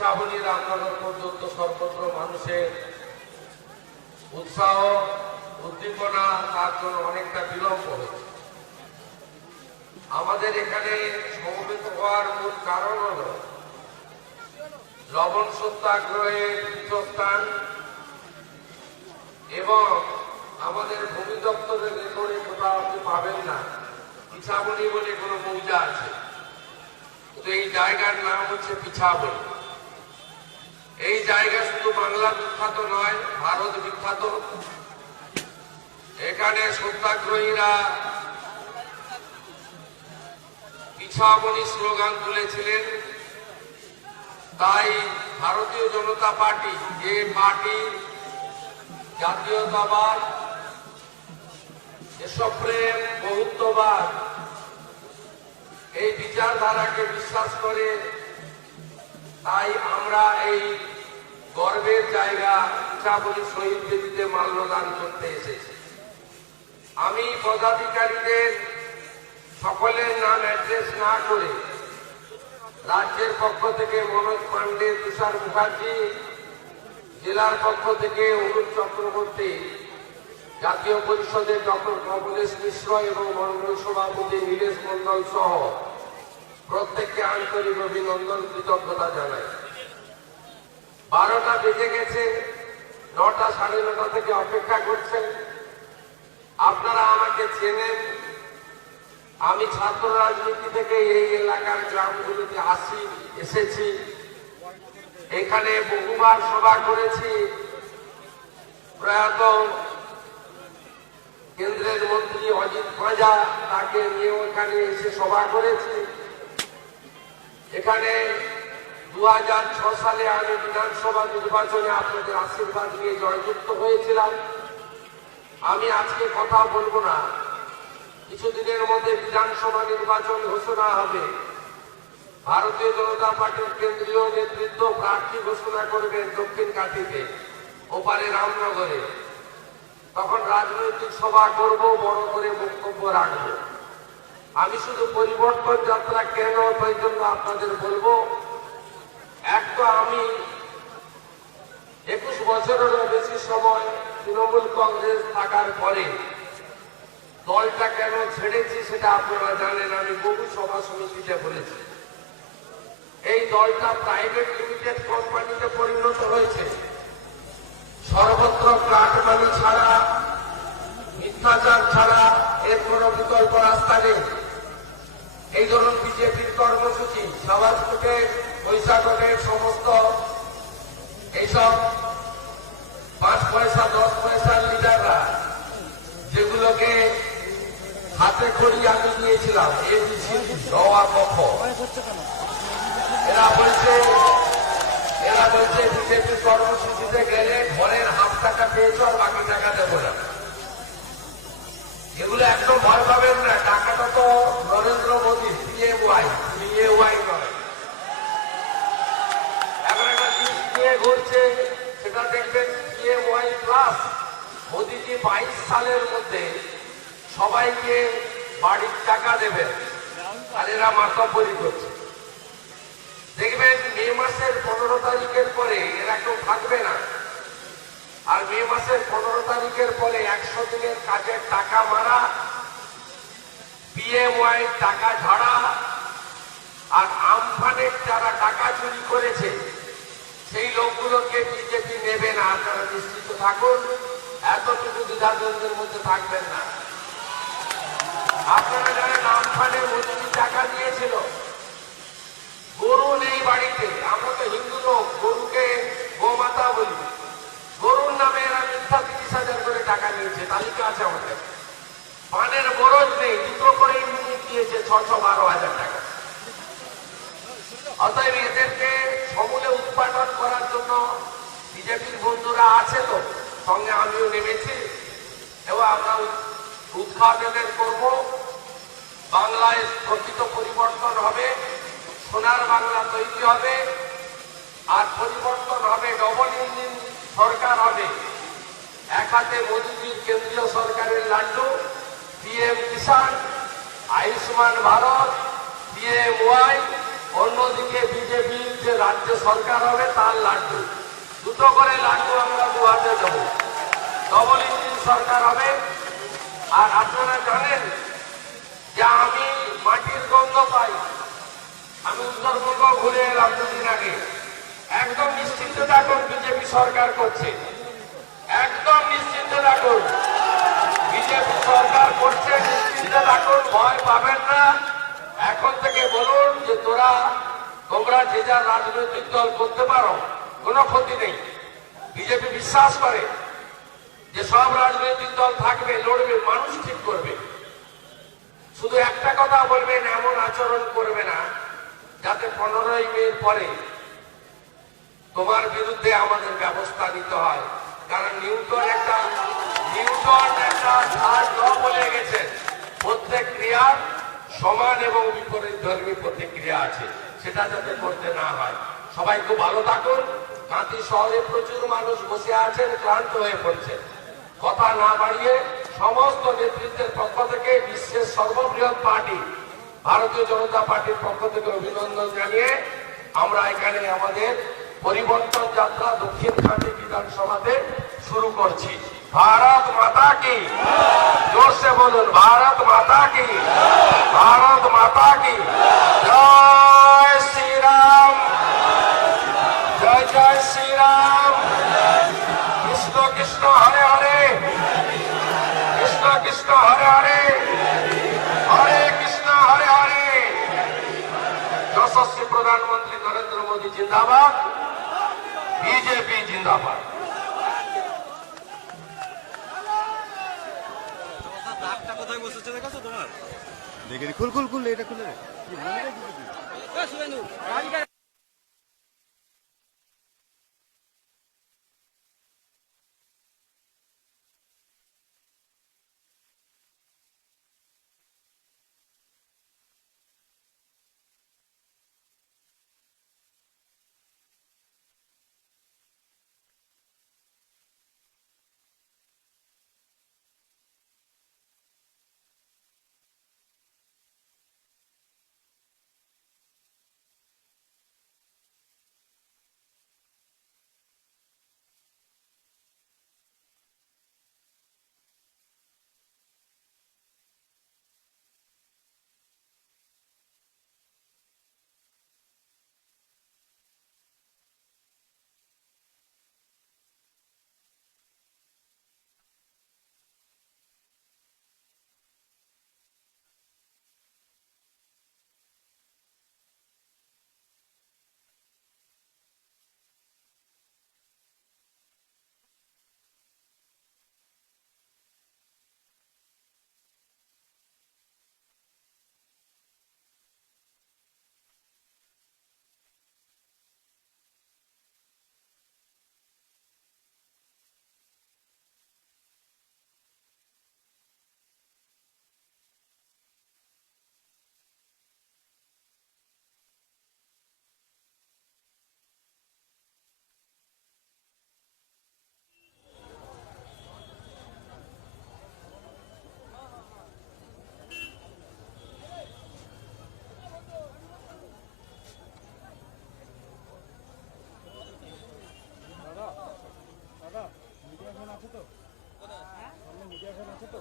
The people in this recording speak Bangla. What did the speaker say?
পিছাবনির আন্দোলন পর্যন্ত সর্বত্র মানুষের উৎসাহ উদ্দীপনা তার জন্য অনেকটা বিলম্ব হয়েছে। আমাদের এখানে সমবেত হওয়ার মূল কারণ হল লবণ সত্যাগ্রহের পীঠস্থান এবং আমাদের ভূমি দপ্তরের রেকর্ডে কোথাও আপনি পাবেন না পিছাবনি বলে কোনো মৌজা আছে, কিন্তু এই জায়গার নাম হচ্ছে পিছাবনি। এই জায়গা শুধু বাংলা বিখ্যাত নয়, ভারত বিখ্যাত। এখানে সত্যাগ্রহীরা পিছাবনি স্লোগান তুলেছিলেন। তাই ভারতীয় জনতা পার্টি, যে পার্টি জাতীয়তাবাদ, দেশপ্রেম, বহুত্ববাদ এই বিচারধারাকে বিশ্বাস করে, তাই আমরা এই গর্বের জায়গা পিছাবনি শহীদ বেদিতে মাল্যদান করতে এসেছি। আমি পদাধিকারীদের সকলের নাম অ্যাড্রেস না করে রাজ্যের পক্ষ থেকে মনোজ পান্ডে, তুষার মুখার্জি, জেলার পক্ষ থেকে অরুণ চক্রবর্তী, জাতীয় পরিষদের ডক্টর কমলেশ মিশ্র এবং মন্ডল সভাপতি নীলেশ মন্ডল সহ প্রত্যেককে আন্তরিক অভিনন্দন, কৃতজ্ঞতা জানাই। 12টা বেজে গেছে, 9টা, 9:30 থেকে অপেক্ষা করছেন। আপনারা আমাকে চেনেন, আমি ছাত্র রাজনীতি থেকে এই এলাকার গ্রামগুলিতে এসেছি। এখানে বহুবার সভা করেছি। প্রয়াত কেন্দ্রের মন্ত্রী অজিত পাঁজা, তাকে নিয়েও এখানে এসে সভা করেছি। এখানে 2006 সালে আমি বিধানসভা নির্বাচনে আপনাদের আশীর্বাদ নিয়ে জয়যুক্ত হয়েছিলাম। আমি আজকে কথা বলবো না, কিছুদিনের মধ্যে বিধানসভা নির্বাচন ঘোষণা হবে। ভারতীয় জনতা পার্টির কেন্দ্রীয় নেতৃত্ব প্রার্থী ঘোষণা করবেন দক্ষিণ কাঠিতে, ওপারে রামনগরে। তখন রাজনৈতিক সভা করব, বড় করে বক্তব্য রাখব। আমি শুধু পরিবর্তন যাত্রা কেন, তাই জন্য আপনাদের বলবো। এক তো আমি 21 বছরেরও বেশি সময় তৃণমূল কংগ্রেস থাকার পরে দলটা কেন ছেড়েছি সেটা আপনারা জানেন। আমি বহু সভা সমিতিতে বলেছি, এই দলটা প্রাইভেট লিমিটেড কোম্পানিতে পরিণত হয়েছে। সর্বত্র কাটমানি ছাড়া, মিথ্যাচার ছাড়া এর কোন বিকল্প রাস্তা নেই। এই ধরুন বিজেপির কর্মসূচি, সমাজ থেকে বৈশাখের সমস্ত এইসব 5 পয়সা 10 পয়সার লিডাররা, যেগুলোকে হাতে খড়ি আমি দিয়েছিলাম, এবিসিডি রওয়া পক্ষ, এরা বলছে বিজেপির কর্মসূচিতে গেলে ঘরের হাফ টাকা পেয়েছ আর বাকি টাকা দেবো না। এগুলো একদম ভয় পাবেন না, টাকাটা তো নরেন্দ্র মোদী, পিএওয়াই নয়। এখন একটা জিনিস নিয়ে ঘুরছে, সেটা দেখবেন পিএওয়াই প্লাস। মোদীজি 22 সালের মধ্যে সবাইকে বাড়ির টাকা দেবেন, আর এরা মাতব্বরি করছে। দেখবেন মে মাসের 15 তারিখের পরে এরা কেউ থাকবে না। আর মে মাসের 15 তারিখের পরে 100 দিনের কাজের টাকা মারা, পিএমওয়াই টাকা ঝাড়া, আর আমফানের যারা টাকা চুরি করেছে সেই লোকগুলোকে বিজেপি নেবে না। আপনারা নিশ্চিত থাকুন, এতটুকু দ্বিধাদ্বন্দ্বের মধ্যে থাকবেন না। আপনারা জানেন আমফানে মোদী টাকা দিয়েছিল। গরু নেই বাড়িতে, আমরা তো হিন্দু লোক, গরুকে গোমাতা বলি। গরুর নামে এরা মিথ্যা 30,000 করে টাকা নিয়েছে, তালিকা আছে আমাদের। পানের বরজ নেই, 2 করে ইউনিট দিয়েছে 612,000 টাকা। অতএব এদেরকে সমূলে উৎপাদন করার জন্য বিজেপির বন্ধুরা আছে তো, সঙ্গে আমিও নেমেছি এবং আমরা উৎখাদনের করব। বাংলায় প্রকৃত পরিবর্তন হবে, সোনার বাংলা তৈরি হবে, আর পরিবর্তন হবে, ডবল ইঞ্জিন সরকার হবে। এক হাতে মোদীজির কেন্দ্রীয় সরকারের লাড্ডু, পিএম কিষাণ, আয়ুষ্মান ভারত, পিএমওয়াই, অন্যদিকে বিজেপির যে রাজ্য সরকার হবে তার লাড্ডু, দুটো করে লাড্ডু আমরা দুহাতে দেবো। ডবল ইঞ্জিন সরকার হবে। আর আপনারা জানেন যে আমি মাটির গন্ধ পাই। আমি উত্তরবঙ্গ ঘুরে এলাম দুদিন আগে। একদম নিশ্চিন্ত থাকুন, বিজেপি সরকার করছে। একদম নিশ্চিন্ত থাকুন, বিজেপি সরকার করছে, নিশ্চিন্ত থাকুন, ভয় পাবেন না। এখন থেকে বলুন যে তোমরা যে যার রাজনৈতিক দল করতে পারো, কোনো ক্ষতি নেই। বিজেপি বিশ্বাস করে যে সব রাজনৈতিক দল থাকবে, লড়বে, মানুষ ঠিক করবে। শুধু একটা কথা বলবেন, এমন আচরণ করবে না যাতে 15ই মের পরে তোমার বিরুদ্ধে আমাদের ব্যবস্থা নিতে হয়। কারণ নিউটন একটা থার্ড ল বলে গেছেন, প্রত্যেক ক্রিয়ার সমান এবং বিপরীত ধর্মী প্রতিক্রিয়া আছে, সেটা যাতে করতে না হয়। সবাই খুব ভালো থাকুন। কাঁথি শহরে প্রচুর মানুষ বসে আছেন, ক্লান্ত হয়ে পড়ছেন। কথা না বাড়িয়ে সমস্ত নেতৃত্বের পক্ষ থেকে, বিশ্বের সর্ববৃহৎ পার্টি ভারতীয় জনতা পার্টির পক্ষ থেকে অভিনন্দন জানিয়ে আমরা এখানে আমাদের পরিবর্তন যাত্রা দক্ষিণ কাঁথি বিধানসভাতে শুরু করছি। ভারত মাতা কি, জোরসে বলুন, ভারত মাতা কি, ভারত মাতা কি। জয় শ্রীরাম, জয় জয় শ্রীরাম। কৃষ্ণ কৃষ্ণ হরে হরে, কৃষ্ণ কৃষ্ণ হরে হরে, হরে কৃষ্ণ হরে হরে। যশস্বী প্রধানমন্ত্রী নরেন্দ্র মোদী জিন্দাবাদ, বিজেপি জিন্দাবাদ। কোথায় বসেছে দেখাছো তোমার? দেখে খুল এটা খুলে। মিডিয়া ফোন আছে তো?